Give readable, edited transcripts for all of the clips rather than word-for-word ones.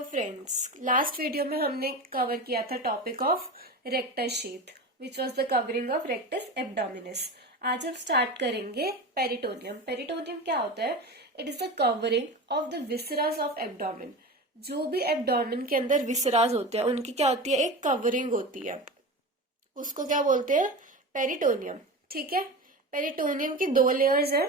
Hello friends, last video में हमने cover किया था topic of rectus sheath which was the covering of rectus abdominis. आज हम स्टार्ट करेंगे पेरिटोनियम। पेरिटोनियम क्या होता है? It is the covering of the visceras of abdomen. जो भी एब्डोमिन के अंदर विसरास होते हैं उनकी क्या होती है? एक कवरिंग होती है, उसको क्या बोलते हैं? पेरिटोनियम। ठीक है, पेरिटोनियम की दो लेयर्स हैं,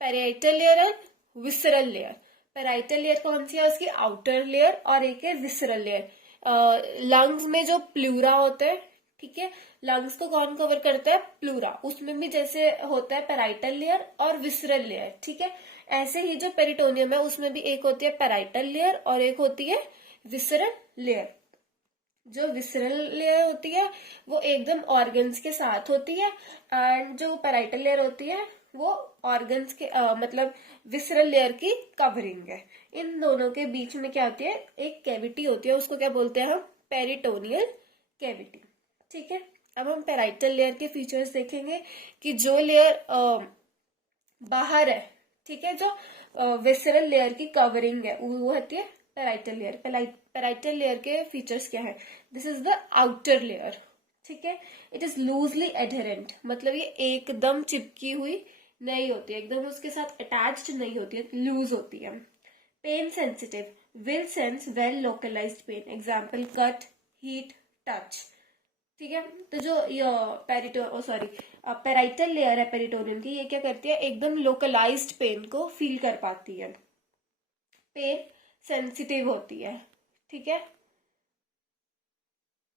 parietal layer and visceral layer. Parietal layer कौन सी है? उसकी आउटर लेयर, और एक है विसरल लेयर। लंग्स में जो प्लूरा होता है, ठीक है, लंग्स को कौन कवर करता है? प्लूरा। उसमें भी जैसे होता है पेराइटल लेयर और विसरल लेयर, ठीक है, ऐसे ही जो पेरिटोनियम है उसमें भी एक होती है पेराइटल लेयर और एक होती है विसरल लेयर। जो विसरल लेयर होती है वो एकदम ऑर्गन्स के साथ होती है, एंड जो पेराइटल लेयर होती है वो ऑर्गन्स के मतलब विसरल लेयर की कवरिंग है। इन दोनों के बीच में क्या होती है? एक कैविटी होती है, उसको क्या बोलते हैं हम? Peritoneal cavity. ठीक है, अब हम पेराइटल लेयर के फीचर्स देखेंगे कि जो लेयर बाहर है, ठीक है, जो विसरल लेयर की कवरिंग है वो होती है पेराइटल लेयर। पेराइटल लेयर के फीचर्स क्या है? This is the outer layer, ठीक है, इट इज लूजली एडहेरेंट, मतलब ये एकदम चिपकी हुई नहीं होती है, एकदम उसके साथ अटैच्ड नहीं होती है, लूज होती है। Pain sensitive, will sense well localised pain, example cut, heat, touch. ठीक है, तो जो पेराइटल लेयर है पेरिटोनियम की, ये क्या करती है? एकदम लोकलाइज्ड पेन को फील कर पाती है, पेन सेंसिटिव होती है। ठीक है,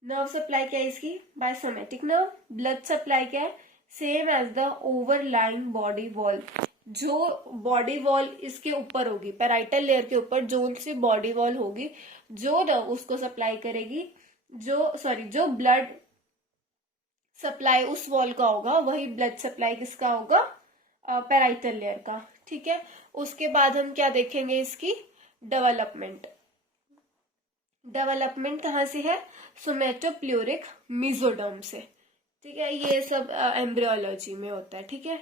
नर्व सप्लाई क्या है इसकी? बायसोमेटिक नर्व। ब्लड सप्लाई क्या है? Same as the overlying body wall. जो बॉडी वॉल इसके ऊपर होगी, पेराइटल लेयर के ऊपर जो सी बॉडी वॉल होगी, जो नर्व उसको सप्लाई करेगी, जो ब्लड सप्लाई उस वॉल का होगा, वही ब्लड सप्लाई किसका होगा? पेराइटल लेयर का। ठीक है, उसके बाद हम क्या देखेंगे? इसकी डेवलपमेंट। डेवलपमेंट कहाँ से है? सोमेटोप्ल्यूरिक मेसोडर्म से। ठीक है, ये सब एम्ब्रियोलॉजी में होता है। ठीक है,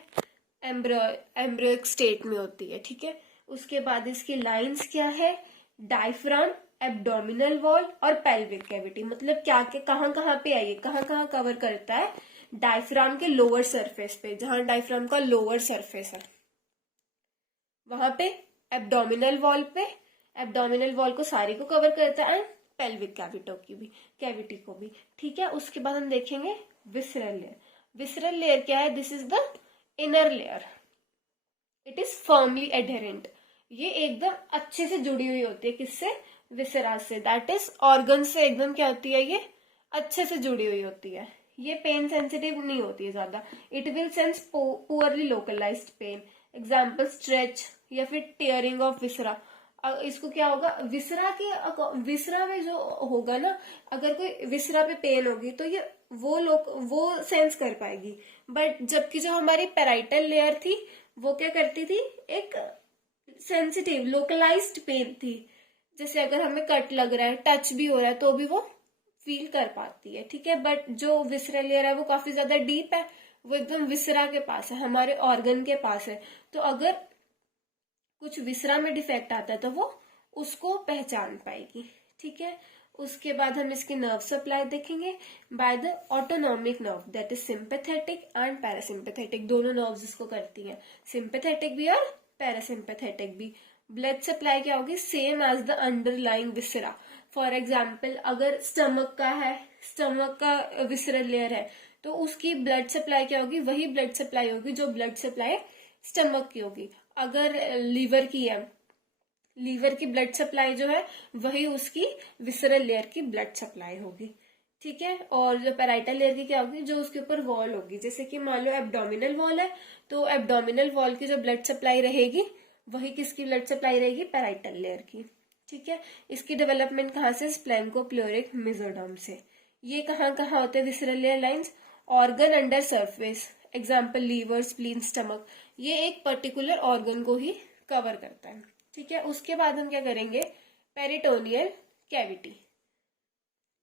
एम्ब्रियोइक स्टेट में होती है। ठीक है, उसके बाद इसकी लाइंस क्या है? डायफ्राम, एब्डोमिनल वॉल और पेल्विक कैविटी। मतलब क्या के कहाँ पे है? ये कहाँ कवर करता है? डायफ्राम के लोअर सरफेस पे, जहां डायफ्राम का लोअर सरफेस है वहां पे, एब्डोमिनल वॉल पे, एब्डोमिनल वॉल को सारी को कवर करता है, एंड पेल्विक कैविटी को भी। ठीक है, उसके बाद हम देखेंगे विसरल लेयर। विसरल लेयर क्या है? This is the inner layer, it is firmly adherent. ये एकदम अच्छे से जुड़ी हुई होती है, किससे? विसरास से, दैट इज ऑर्गन से एकदम क्या होती है? ये अच्छे से जुड़ी हुई होती है। ये पेन सेंसिटिव नहीं होती है ज्यादा, it will sense poorly localised pain, example stretch या फिर टेयरिंग ऑफ विसरा। इसको क्या होगा? विसरा में जो होगा ना, अगर कोई विसरा पे पेन होगी तो ये वो सेंस कर पाएगी। बट जबकि जो हमारी पेराइटल लेयर थी वो क्या करती थी? एक सेंसिटिव लोकलाइज्ड पेन थी, जैसे अगर हमें कट लग रहा है, टच भी हो रहा है, तो भी वो फील कर पाती है। ठीक है, बट जो विसरल लेयर है वो काफी ज्यादा डीप है, वो एकदम विसरा के पास है, हमारे ऑर्गन के पास है। तो अगर कुछ विसरा में डिफेक्ट आता है तो वो उसको पहचान पाएगी। ठीक है, उसके बाद हम इसकी नर्व सप्लाई देखेंगे by the autonomic nerve, that is sympathetic and parasympathetic. दोनों नर्व्स इसको करती हैं, सिंपैथेटिक भी और पैरासिम्पैथेटिक भी। ब्लड सप्लाई क्या होगी? Same as the underlying viscera. For example, अगर स्टमक का है, स्टमक का विसरल लेयर है, तो उसकी ब्लड सप्लाई क्या होगी? वही ब्लड सप्लाई होगी जो ब्लड सप्लाई स्टमक की होगी। अगर लीवर की है, लीवर की ब्लड सप्लाई जो है वही उसकी विसरल लेयर की ब्लड सप्लाई होगी। ठीक है, और जो पेराइटल लेयर की क्या होगी? जो उसके ऊपर वॉल होगी, जैसे कि मान लो एब्डोमिनल वॉल है, तो एब्डोमिनल वॉल की जो ब्लड सप्लाई रहेगी वही किसकी ब्लड सप्लाई रहेगी? पेराइटल लेयर की। ठीक है, इसकी डेवलपमेंट कहाँ से? स्प्लैंकोप्ल्यूरिक मेसोडर्म से। ये कहाँ होते हैं visceral layer lines? Organ under surface, example liver, spleen, stomach. ये एक पर्टिकुलर ऑर्गन को ही कवर करता है। ठीक है, उसके बाद हम क्या करेंगे? Peritoneal cavity.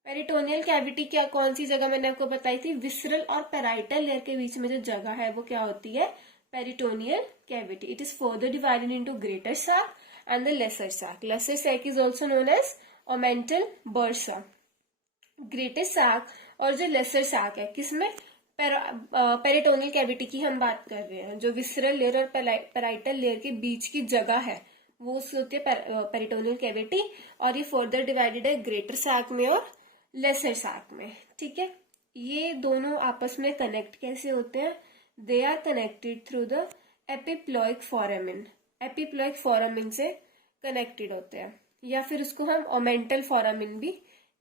पेरिटोनियल कैविटी क्या, कौन सी जगह मैंने आपको बताई थी? विसरल और पेराइटल लेयर के बीच में जो जगह है वो क्या होती है? Peritoneal cavity. It is further divided into greater sac and the lesser sac. Lesser sac is also known as omental bursa, greater sac और जो लेसर सैक है, किसमें, पेरिटोनियल कैविटी की हम बात कर रहे हैं। जो विसरल लेयर और पेराइटल लेयर के बीच की जगह है वो उससे होती है पेरिटोनियल कैविटी, और ये फर्दर डिवाइडेड है ग्रेटर सैक में और लेसर सैक में। ठीक है, ये दोनों आपस में कनेक्ट कैसे होते हैं, they are connected through the epiploic foramen, epiploic foramen से कनेक्टेड होते हैं, या फिर उसको हम ओमेंटल फोरामेन भी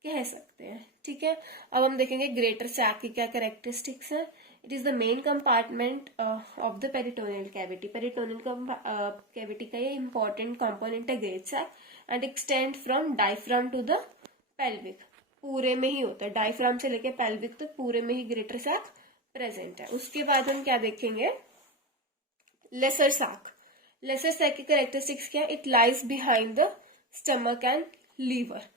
कह सकते हैं। ठीक है, अब हम देखेंगे ग्रेटर सैक की क्या कैरेक्टरिस्टिक्स है। It is the main compartment of the peritoneal cavity, peritoneal cavity का ये इंपॉर्टेंट कंपोनेंट है great sac, and extend from diaphragm to the pelvic, पूरे में ही होता है, डायफ्राम से लेके पेल्विक तक पूरे में ही ग्रेटर सैक प्रेजेंट है। उसके बाद हम क्या देखेंगे, लेसर सैक। लेसर सैक की कैरेक्टरिस्टिक्स क्या है, it lies behind the stomach and liver.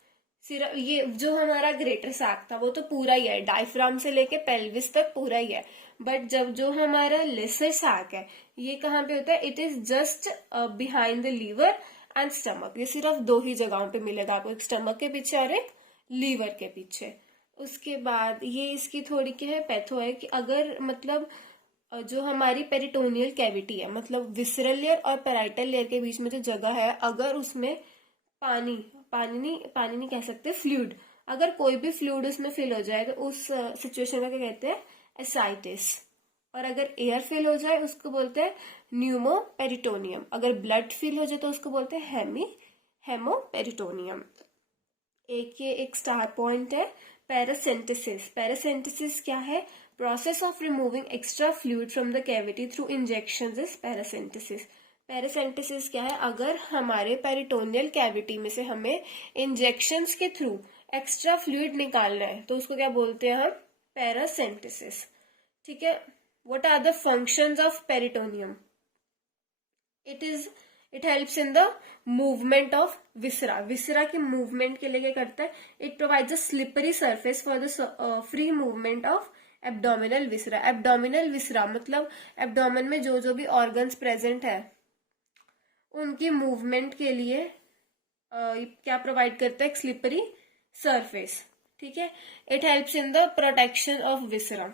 सिर्फ ये जो हमारा ग्रेटर सैक था वो तो पूरा ही है, डायफ्राम से लेके पेल्विस तक पूरा ही है, बट जब जो हमारा लेसर सैक है ये कहाँ पे होता है, it is just behind the liver and stomach. ये सिर्फ दो ही जगहों पे मिलेगा आपको, एक स्टमक के पीछे और एक लीवर के पीछे। उसके बाद ये इसकी थोड़ी क्या है, पैथो है कि अगर मतलब जो हमारी पेरिटोनियल कैविटी है, मतलब विसरल लेयर और पेराइटल लेयर के बीच में जो जगह है, अगर उसमें पानी पानी नहीं कह सकते, फ्लूइड, अगर कोई भी फ्लूइड उसमें फिल हो जाए तो उस सिचुएशन में क्या कहते हैं, एसाइटिस। और अगर एयर फिल हो जाए उसको बोलते हैं न्यूमोपेरिटोनियम, अगर ब्लड फिल हो जाए तो उसको बोलते हैं हेमोपेरिटोनियम। एक स्टार पॉइंट है पैरासेंटेसिस। पैरासेंटेसिस क्या है, process of removing extra fluid from the cavity through injections is paracentesis. Paracentesis क्या है, अगर हमारे पेरिटोनियल कैविटी में से हमें इंजेक्शंस के थ्रू एक्स्ट्रा फ्लूइड निकालना है तो उसको क्या बोलते हैं हम, पैरासेंटेसिस। ठीक है, what are the functions of peritoneum, it helps in the movement of viscera. Viscera के मूवमेंट के लिए क्या करता है, it provides a slippery surface for the free movement of abdominal viscera. Abdominal viscera मतलब एब्डोमेन में जो जो भी ऑर्गन्स प्रेजेंट है उनकी मूवमेंट के लिए क्या प्रोवाइड करता है, एक स्लिपरी सरफेस। ठीक है, it helps in the protection of viscera,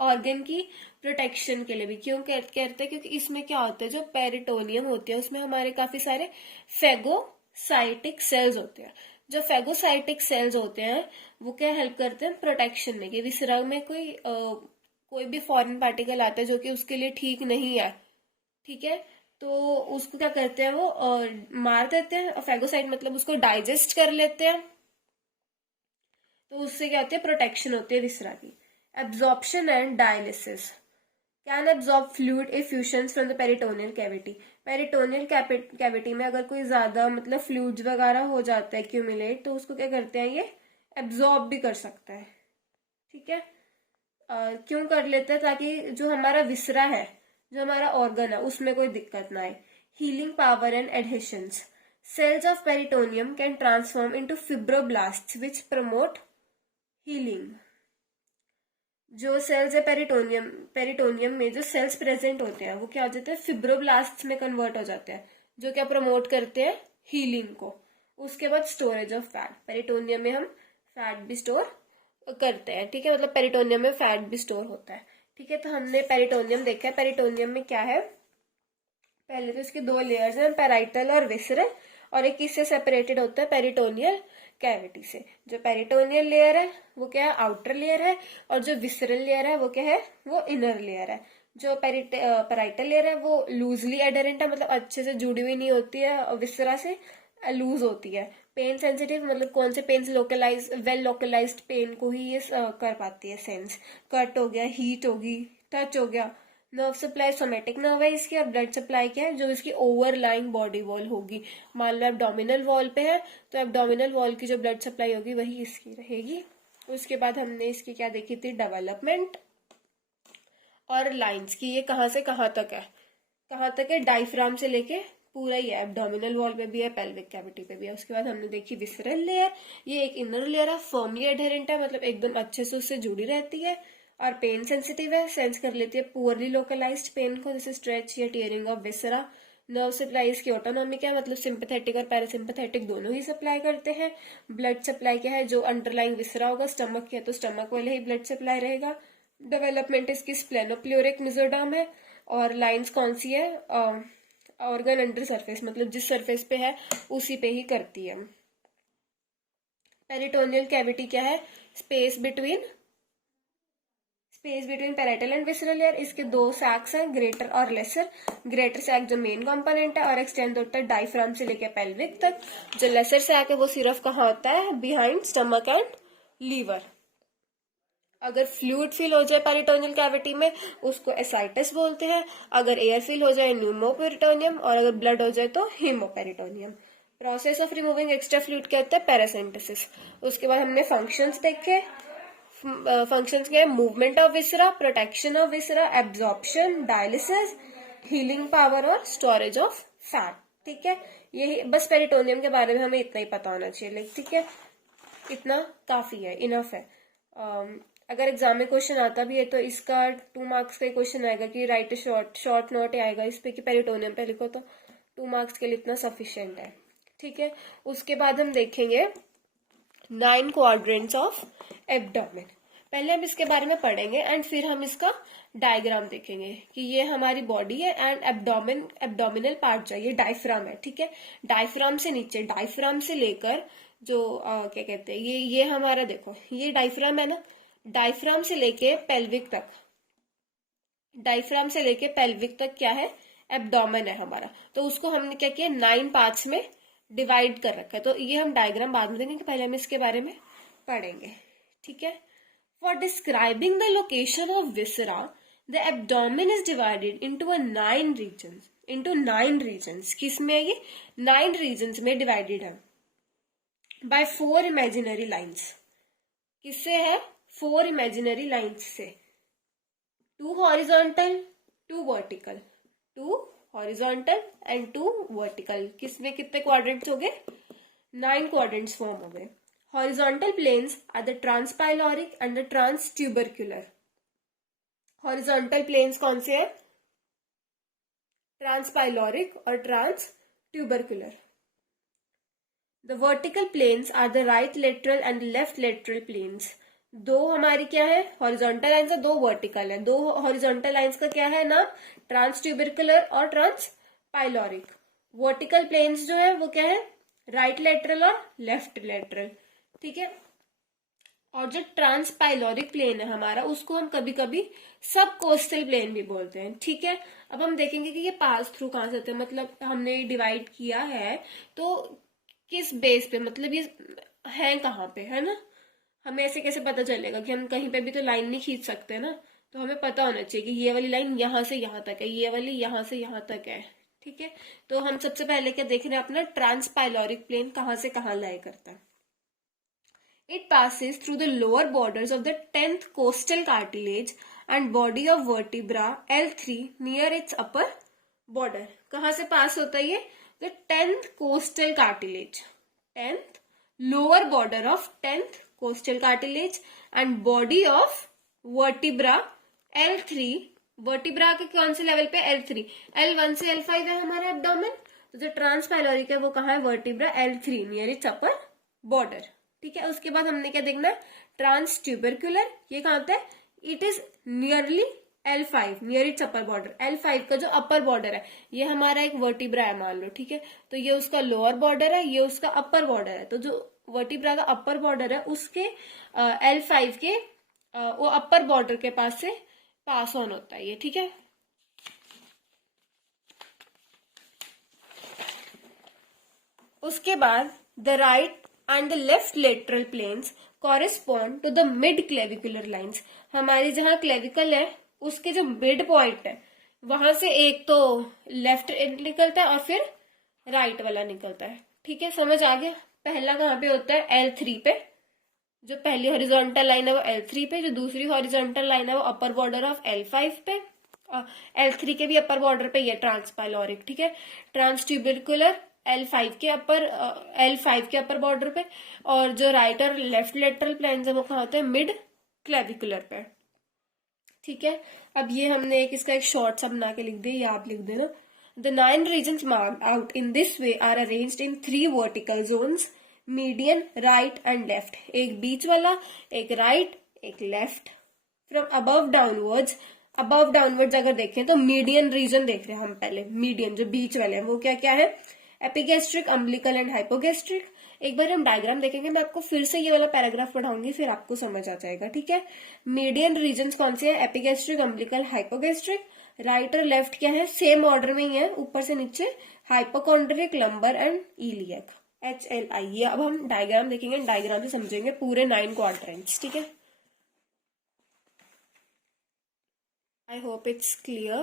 organ की प्रोटेक्शन के लिए भी। क्यों कहते हैं, क्योंकि इसमें क्या होता है, जो पेरिटोनियम होती है उसमें हमारे काफी सारे फेगोसाइटिक सेल्स होते हैं। जो फेगोसाइटिक सेल्स होते हैं वो क्या हेल्प करते हैं, प्रोटेक्शन में, कि विसरा में कोई भी फॉरेन पार्टिकल आता है जो कि उसके लिए ठीक नहीं है, ठीक है, तो उसको क्या करते हैं, वो मार देते हैं। फेगोसाइट मतलब उसको डाइजेस्ट कर लेते हैं, तो उससे क्या होती है, प्रोटेक्शन होती है विसरा की। Absorption and dialysis, can absorb fluid effusions from the peritoneal cavity. Peritoneal cavity में अगर कोई ज्यादा मतलब फ्लूइड्स वगैरह हो जाता है एक्यूमुलेट, तो उसको क्या करते हैं, ये एब्जॉर्ब भी कर सकता है। ठीक है, क्यों कर लेते हैं, ताकि जो हमारा विसरा है, जो हमारा ऑर्गन है, उसमें कोई दिक्कत ना आए। Healing power and adhesions, cells of peritoneum can transform into fibroblasts which promote healing. जो सेल्स है पेरिटोनियम में जो सेल्स प्रेजेंट होते हैं वो क्या हो जाते हैं, फिब्रोब्लास्ट्स में कन्वर्ट हो जाते हैं, जो क्या प्रमोट करते हैं हीलिंग को। उसके बाद स्टोरेज ऑफ फैट, पेरिटोनियम में हम फैट भी स्टोर करते हैं। ठीक है, मतलब पेरिटोनियम में फैट भी स्टोर होता है। ठीक है, तो हमने पेरिटोनियम देखा है। पेरिटोनियम में क्या है, पहले तो इसके दो लेयर्स हैं, पेराइटल और विसरल, और एक किससे सेपरेटेड होता है, पेरिटोनियल कैविटी से। जो पेरिटोनियल लेयर है वो क्या है, आउटर लेयर है, और जो विसरल लेयर है वो क्या है, वो इनर लेयर है। जो पेराइटल लेयर है वो लूजली एडहेरेंट है, मतलब अच्छे से जुड़ी हुई नहीं होती है, और विसरा से लूज होती है। पेन सेंसिटिव, मतलब कौन से पेन वेल लोकलाइज्ड पेन को ही ये कर पाती है सेंस। कट हो गया, हीट होगी, टच हो गया। नर्व सप्लाई सोमेटिक नर्व है इसकी, और ब्लड सप्लाई क्या है, जो इसकी ओवरलाइंग बॉडी वॉल होगी। मान लो एब्डोमिनल वॉल पे है तो एब्डोमिनल वॉल की जो ब्लड सप्लाई होगी वही इसकी रहेगी। उसके बाद हमने इसकी क्या देखी थी, डेवलपमेंट और लाइंस की, ये कहाँ से कहाँ तक है, डायफ्राम से लेके पूरा ही है, एब्डोमिनल वॉल पे भी है, पेल्विक कैविटी पे भी है। उसके बाद हमने देखी विसरल लेयर, ये एक इनर लेयर है, फर्मली एडहेरेंट है, मतलब एकदम अच्छे से उससे जुड़ी रहती है, और पेन सेंसिटिव है, सेंस कर लेती है पुअरली लोकलाइज्ड पेन को, जैसे स्ट्रेच या tearing of viscera. Nerve supply इसकी ऑटोनॉमिक है, मतलब सिंपैथेटिक और पैरासिम्पैथेटिक दोनों ही सप्लाई करते हैं। ब्लड सप्लाई क्या है, जो अंडरलाइंग विसरा होगा स्टमक के, तो स्टमक वाले ही ब्लड सप्लाई रहेगा। डेवलपमेंट इसकी स्प्लेनोप्ल्यूरिक मेसोडर्म है। और लाइंस कौन सी है, ऑर्गन अंडर सरफेस, मतलब जिस सरफेस पे है उसी पे ही करती है। पेरिटोनियल कैविटी क्या है, space between parietal and visceral layer. इसके दो सैक्स हैं, ग्रेटर और लेसर। ग्रेटर सैक जो मेन कंपोनेंट है और एक्सटेंड होता है डायफ्राम से लेकर पेल्विक तक। जो लेसर सैक है वो सिर्फ कहाँ होता है, बिहाइंड स्टमक एंड लीवर। अगर फ्लूइड फिल हो जाए पेरिटोनियल कैविटी में उसको एसाइटिस बोलते हैं। अगर एयर फिल हो जाए न्यूमोपेरिटोनियम, और अगर ब्लड हो जाए तो haemoperitoneum. Process of removing extra fluid क्या होता है, पैरासिम्पसिस। उसके बाद हमने फंक्शंस देखे। फंक्शंस क्या है, movement of viscera, protection of viscera, absorption, dialysis, healing power और स्टोरेज ऑफ फैट। ठीक है, यही बस पेरिटोनियम के बारे में हमें इतना ही पता होना चाहिए। ठीक है, इतना काफी है, इनफ है। अगर एग्जाम में क्वेश्चन आता भी है तो इसका 2 मार्क्स का क्वेश्चन आएगा कि राइट शॉर्ट नोट आएगा इस पे कि पेरिटोनियम पे लिखो, तो 2 मार्क्स के लिए इतना सफिशिएंट है। ठीक है, उसके बाद हम देखेंगे 9 क्वाड्रेंट्स ऑफ एब्डोमेन। पहले हम इसके बारे में पढ़ेंगे एंड फिर हम इसका डायग्राम देखेंगे कि ये हमारी बॉडी है एंड एब्डोमिनल पार्ट जो है ये डायफ्राम है। ठीक है, डायफ्राम से नीचे, डायफ्राम से लेकर जो क्या कहते हैं, ये हमारा देखो ये डायफ्राम है ना, डायफ्राम से लेके पेल्विक तक, डायफ्राम से लेके पेल्विक तक क्या है, एब्डोमेन है हमारा। तो उसको हमने क्या किया, 9 पार्ट्स में डिवाइड कर रखा है। तो ये हम डायग्राम बाद में देखेंगे, पहले हम इसके बारे में पढ़ेंगे। ठीक है, for describing the location of viscera the abdomen is divided into 9 regions, into 9 regions. किसमें है ये, 9 रीजन्स में डिवाइडेड है बाय 4 इमेजिनरी लाइन्स। किससे है, 4 इमेजिनरी लाइन्स से। 2 horizontal, 2 vertical, 2 horizontal and 2 vertical. किसमें कितने क्वाड्रेंट्स हो गए, 9 क्वाड्रेंट्स फॉर्म हो गए। Horizontal planes are the transpyloric and the transtubercular. Horizontal planes कौन से हैं, ट्रांसपाइलोरिक और transtubercular. The vertical planes are the right lateral and left lateral planes. दो हमारी क्या है, हॉरिजॉन्टल लाइन्स है, 2 वर्टिकल है। 2 हॉरिजॉन्टल लाइन्स का क्या है नाम, ट्रांसट्यूबरकुलर और ट्रांसपाइलोरिक। वर्टिकल प्लेन्स जो है वो क्या है, राइट लेटरल और लेफ्ट लेटरल। ठीक है, और जो ट्रांसपाइलोरिक प्लेन है हमारा उसको हम कभी कभी सब कोस्टल प्लेन भी बोलते हैं। ठीक है, अब हम देखेंगे कि ये पास थ्रू कहां से होते हैं, मतलब हमने डिवाइड किया है तो किस बेस पे, मतलब ये है कहाँ पे, है ना। हमें ऐसे कैसे पता चलेगा कि हम कहीं पे भी तो लाइन नहीं खींच सकते ना, तो हमें पता होना चाहिए कि ये वाली लाइन यहाँ से यहाँ तक है, ये वाली यहाँ से यहाँ तक है। ठीक है, तो हम सबसे पहले क्या देख रहे हैं, अपना ट्रांसपाइलोरिक प्लेन कहाँ से कहाँ लाई करता है। It passes through the lower borders of the 10th coastal cartilage and body of vertebra L3 near its upper border। कहाँ से पास होता है ये, the 10th coastal cartilage, 10th lower border of 10th coastal cartilage and body of vertebra L3। Vertebra के कौन से level पे, L3, L1 से L5 है हमारा एब्डोमेन। तो जो ट्रांसपाइलोरिक है वो कहाँ है, vertebra L3 near it's upper border. ठीक है, उसके बाद हमने क्या देखना है, ट्रांसट्यूबरकुलर, ये कहाँ होता है, it is nearly L5 near it's upper border. L5 का जो अपर बॉर्डर है ये हमारा एक वर्टिब्रा है मान लो। ठीक है, तो ये उसका लोअर बॉर्डर है, ये उसका अपर बॉर्डर है। तो जो वर्टिब्रा का अपर बॉर्डर है उसके L5 के वो अपर बॉर्डर के पास से पास ऑन होता है ये। ठीक है, उसके बाद the right and the left lateral planes correspond to the mid clavicular lines। हमारी जहां क्लेविकल है उसके जो मिड पॉइंट है वहां से एक तो लेफ्ट निकलता है और फिर राइट वाला निकलता है। ठीक है, समझ आ गया। पहला कहाँ पे होता है, L3 पे। जो पहली हॉरिजॉन्टल लाइन है वो L3 पे, जो दूसरी हॉरिजॉन्टल लाइन है वो अपर बॉर्डर ऑफ L5 पे। L3 के भी अपर बॉर्डर पे ये ट्रांसपाइलोरिक। ठीक है, ट्रांसट्यूबरकुलर L5 के अपर बॉर्डर पे, और जो राइट और लेफ्ट लेटरल प्लेन्स है वो कहाँ होते हैं, मिड क्लेविकुलर पे। ठीक है, अब ये हमने इसका एक शॉर्ट सा बना के लिख दिया, ये आप लिख देना। The 9 regions marked out in this way are arranged in 3 vertical zones, median, right and left. एक बीच वाला, एक right, एक left. From above downwards अगर देखें तो मीडियन रीजन देख रहे हैं हम पहले. मीडियन जो बीच वाले हैं वो क्या क्या है? Epigastric, umbilical and hypogastric. एक बार हम डायग्राम देखेंगे, मैं आपको फिर से ये वाला पैराग्राफ पढ़ाऊंगी, फिर आपको समझ आ जाएगा. ठीक है. मीडियन रीजन कौन से है? Epigastric, umbilical, hypogastric. राइट और लेफ्ट क्या है? सेम ऑर्डर में ही है, ऊपर से नीचे. Hypochondriac, lumbar and iliac. HLI. ये अब हम डायग्राम देखेंगे, डायग्राम से समझेंगे पूरे 9 क्वाड्रेंट्स. ठीक है. I hope it's clear.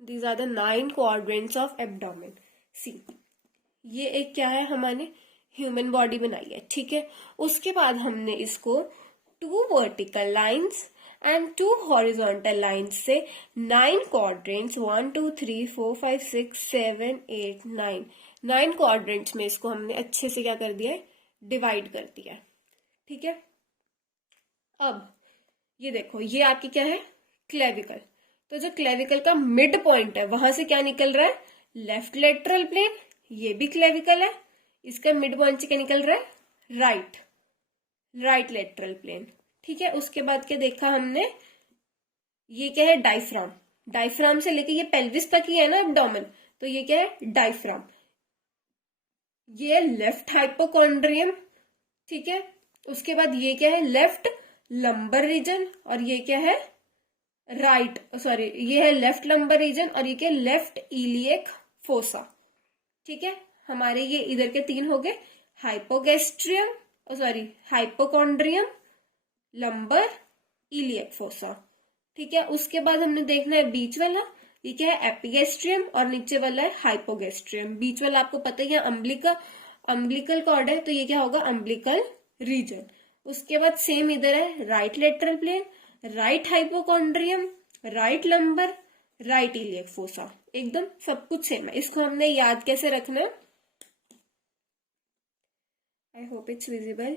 These are the 9 quadrants of abdomen. See, ये एक क्या है? हमारे ह्यूमन बॉडी बनाई है. ठीक है. उसके बाद हमने इसको 2 vertical lines and 2 horizontal lines से 9 क्वाड्रेंट्स 1 2 3 4 5 6 7 8 9 क्वाड्रेंट्स में इसको हमने अच्छे से क्या कर दिया है? डिवाइड कर दिया है. ठीक है. अब ये देखो, ये आपकी क्या है? क्लेविकल. तो जो क्लेविकल का मिड पॉइंट है वहां से क्या निकल रहा है? Left lateral plane. ये भी क्लेविकल है, इसका मिड पॉइंट से क्या निकल रहा है? Right lateral plane. ठीक है. उसके बाद क्या देखा हमने? ये क्या है? डायफ्राम. डायफ्राम से लेके ये पेल्विस तक ही है ना एब्डोमेन, तो ये क्या है? डायफ्राम. ये लेफ्ट हाइपोकॉन्ड्रियम. ठीक है. उसके बाद ये क्या है? Left lumbar region. और ये क्या है? ये है लेफ्ट लंबर रीजन. और ये क्या? Left iliac fossa. ठीक है. हमारे ये इधर के 3 हो गए. Hypochondrium, lumbar, iliac fossa. ठीक है. उसके बाद हमने देखना है बीच वाला. ये क्या है? एपिगेस्ट्रियम. और नीचे वाला है हाइपोगेस्ट्रियम. बीच वाला आपको पता ही है अम्बिलिकल कॉर्ड है, तो ये क्या होगा? Umbilical region. उसके बाद सेम इधर है right lateral plane, right hypochondrium, right lumbar, right iliac fossa. एकदम सब कुछ सेम है. इसको हमने याद कैसे रखना है? I hope it's visible.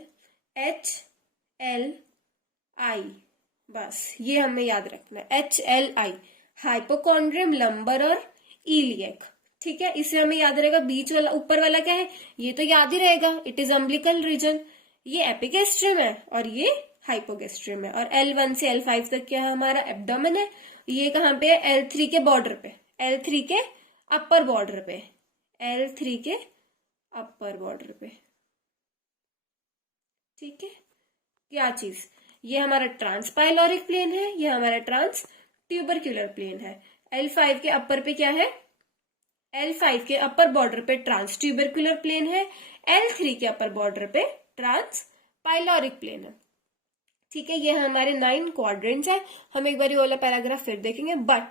HLI. बस ये हमें याद रखना है. HLI, हाइपोकॉन्ड्रियम, लंबर और इलियक. ठीक है. इसे हमें याद रहेगा. बीच वाला, ऊपर वाला क्या है? ये तो याद ही रहेगा. It is umbilical region. ये एपिगेस्ट्रियम है और ये हाइपोगेस्ट्रियम है. और L1 से L5 तक क्या है? हमारा एब्डोमेन है. ये कहाँ पे है? L3 के बॉर्डर पे, L3 के अपर बॉर्डर पे, L3 के अपर बॉर्डर पे. ठीक है. क्या चीज? ये हमारा ट्रांसपाइलोरिक प्लेन है, ये हमारा ट्रांस ट्यूबरक्यूलर प्लेन है. L5 के अपर पे क्या है? L5 के अपर बॉर्डर पे ट्रांस ट्यूबरक्यूलर प्लेन है. L3 के अपर बॉर्डर पे ट्रांस पाइलोरिक प्लेन है. ठीक है. ये हमारे 9 क्वाड्रेंट्स है. हम एक बार ये वाला पैराग्राफ फिर देखेंगे, बट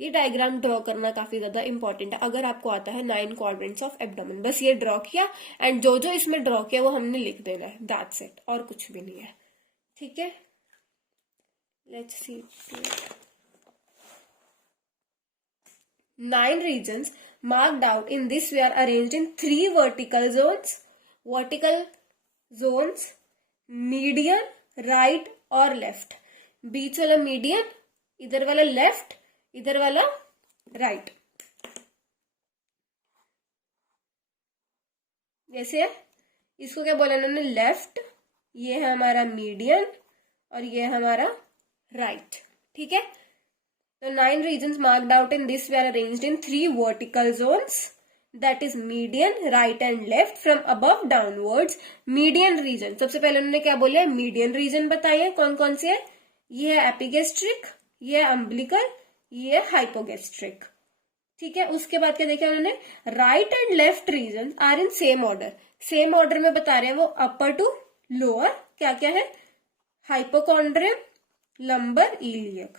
ये डायग्राम ड्रॉ करना काफी ज्यादा इंपॉर्टेंट है अगर आपको आता है 9 क्वाड्रेंट्स ऑफ एब्डोमेन. बस ये ड्रॉ किया एंड जो जो इसमें ड्रॉ किया वो हमने लिख देना है. दैट्स इट, और कुछ भी नहीं है. ठीक है. Let's see. 9 regions marked out in this way are arranged in 3 vertical zones, median, right और लेफ्ट. बीच वाला मीडियन, इधर वाला लेफ्ट, इधर वाला राइट. जैसे इसको क्या बोला इन्होंने? लेफ्ट. ये है हमारा मीडियन और ये है हमारा राइट. ठीक है. तो 9 regions marked out in this way are arranged in 3 vertical zones, that is median, right and left. From above downwards, median region. सबसे पहले उन्होंने क्या बोले? मीडियन रीजन बताइए कौन कौन से है. ये है एपिगेस्ट्रिक, ये है अम्बिलिकल, ये है हाइपोगेस्ट्रिक. ठीक है. उसके बाद क्या देखा उन्होंने? Right and left region are in same order. Same order में बता रहे हैं वो, अपर टू लोअर. क्या क्या है? Hypochondrium, lumbar, iliac.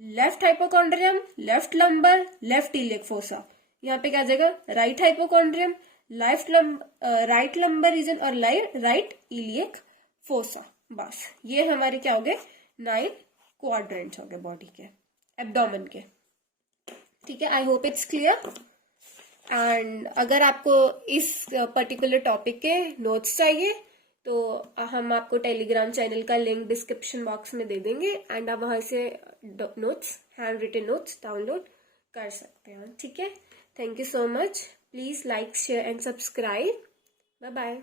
Left hypochondrium, left lumbar, left iliac fossa. यहाँ पे क्या आ जाएगा? Right hypochondrium, right lumbar region और राइट इलियक फोसा. बस ये हमारे क्या हो गए? 9 क्वाड्रेंट्स हो गए बॉडी के, एब्डोमेन के. ठीक है. I hope it's clear. And अगर आपको इस पर्टिकुलर टॉपिक के नोट्स चाहिए तो हम आपको टेलीग्राम चैनल का लिंक डिस्क्रिप्शन बॉक्स में दे देंगे एंड आप वहां से notes, handwritten notes download कर सकते हैं, ठीक है। Thank you so much. Please like share and subscribe. Bye bye.